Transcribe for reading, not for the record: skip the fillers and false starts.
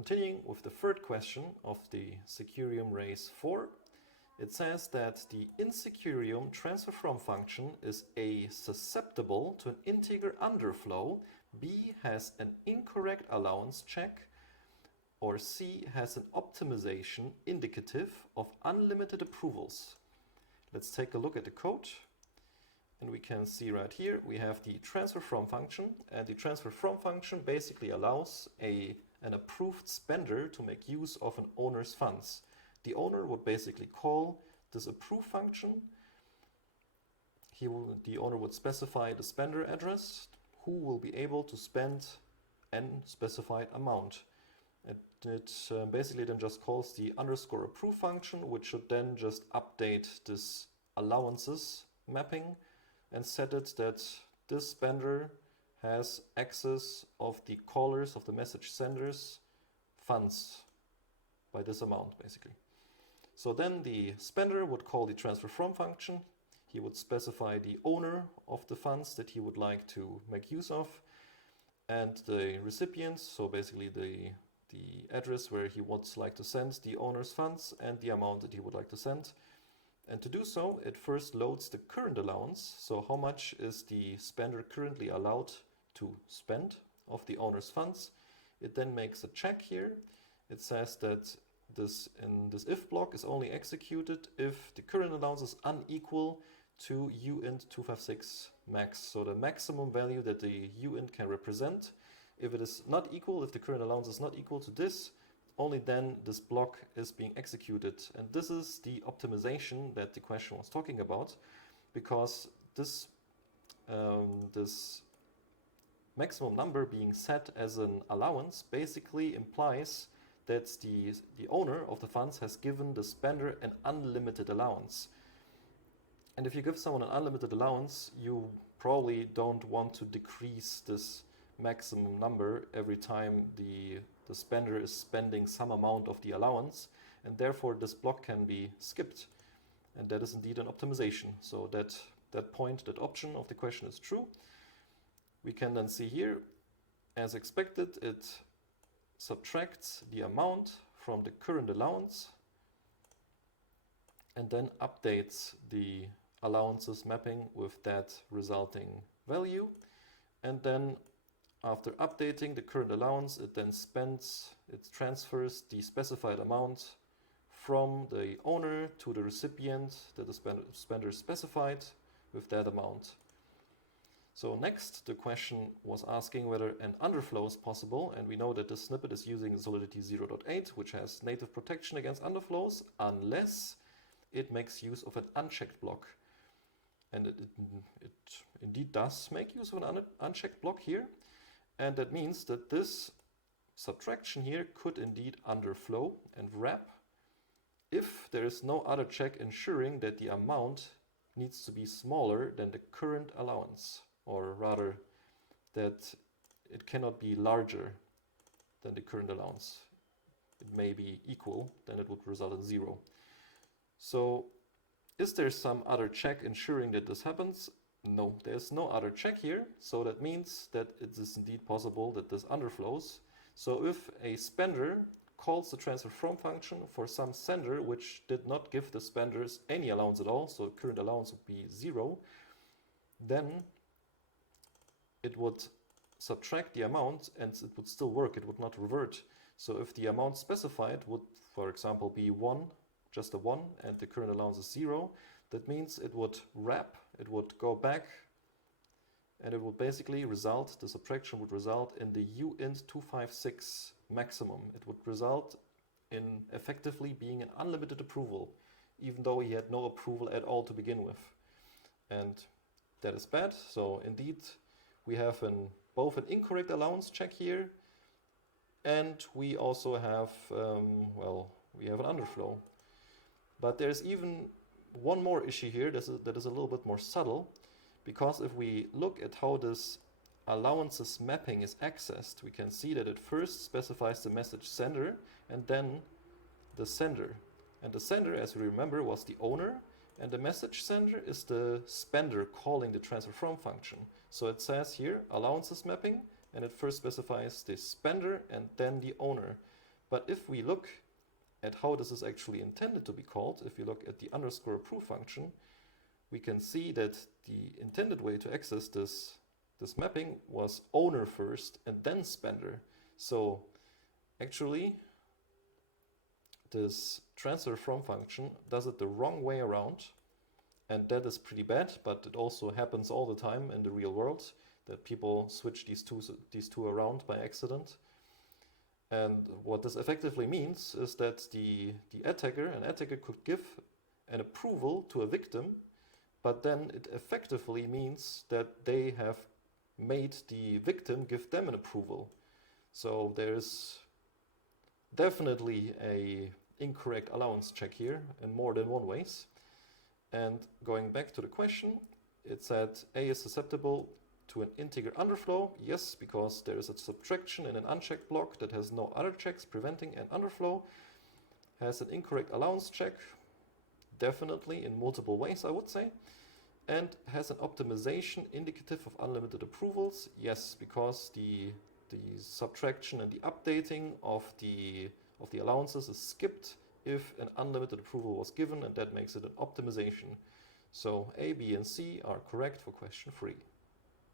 Continuing with the third question of the Secureum RACE-4, it says that the in Secureum transfer from function is A, susceptible to an integer underflow, B, has an incorrect allowance check, or C, has an optimization indicative of unlimited approvals. Let's take a look at the code. And we can see right here, we have the transfer from function, and the transfer from function basically allows an approved spender to make use of an owner's funds. The owner would basically call this approve function. The owner would specify the spender address, who will be able to spend an specified amount. It basically then just calls the underscore approve function, which should then just update this allowances mapping and set it that this spender has access of the callers of the message senders funds by this amount basically. So then the spender would call the transfer from function. He would specify the owner of the funds that he would like to make use of and the recipients, so basically the address where he would like to send the owner's funds and the amount that he would like to send. And to do so, it first loads the current allowance, so how much is the spender currently allowed to spend of the owner's funds. It then makes a check here. It says that this if block is only executed if the current allowance is unequal to uint 256 max, so the maximum value that the uint can represent. If it is not equal, if the current allowance is not equal to this, only then this block is being executed. And this is the optimization that the question was talking about, because this maximum number being set as an allowance basically implies that the owner of the funds has given the spender an unlimited allowance. And if you give someone an unlimited allowance, you probably don't want to decrease this maximum number every time the spender is spending some amount of the allowance, and therefore this block can be skipped. And that is indeed an optimization. So that point, that option of the question is true. We can then see here, as expected, it subtracts the amount from the current allowance and then updates the allowances mapping with that resulting value. And then after updating the current allowance, it then transfers the specified amount from the owner to the recipient that the spender specified with that amount. So next, the question was asking whether an underflow is possible, and we know that this snippet is using Solidity 0.8, which has native protection against underflows, unless it makes use of an unchecked block. And it indeed does make use of an unchecked block here. And that means that this subtraction here could indeed underflow and wrap if there is no other check ensuring that the amount needs to be smaller than the current allowance, or rather that it cannot be larger than the current allowance. It may be equal, then it would result in 0. So is there some other check ensuring that this happens? No, there's no other check here, so that means that it is indeed possible that this underflows. So if a spender calls the transfer from function for some sender which did not give the spenders any allowance at all, so current allowance would be 0, then it would subtract the amount and it would still work, it would not revert. So if the amount specified would, for example, be 1, just a 1, and the current allowance is 0, that means it would wrap, it would go back, and it would basically result, the subtraction would result in the uint 256 maximum. It would result in effectively being an unlimited approval, even though he had no approval at all to begin with. And that is bad. So indeed, we have both an incorrect allowance check here, and we also have, we have an underflow. But there's even one more issue here that is a little bit more subtle, because if we look at how this allowances mapping is accessed, we can see that it first specifies the message sender and then the sender. And the sender, as we remember, was the owner, and the message sender is the spender calling the transfer from function. So it says here allowances mapping, and it first specifies the spender and then the owner. But if we look at how this is actually intended to be called, if we look at the underscore approve function, we can see that the intended way to access this mapping was owner first and then spender. So actually, this transfer from function does it the wrong way around, and that is pretty bad, but it also happens all the time in the real world that people switch these two around by accident. And what this effectively means is that an attacker could give an approval to a victim, but then it effectively means that they have made the victim give them an approval. So there's definitely a incorrect allowance check here in more than one ways. And going back to the question, it said A is susceptible to an integer underflow. Yes, because there is a subtraction in an unchecked block that has no other checks preventing an underflow. Has an incorrect allowance check, definitely in multiple ways, I would say. And has an optimization indicative of unlimited approvals. Yes, because the subtraction and the updating of the allowances is skipped if an unlimited approval was given, and that makes it an optimization. So A, B, and C are correct for question 3.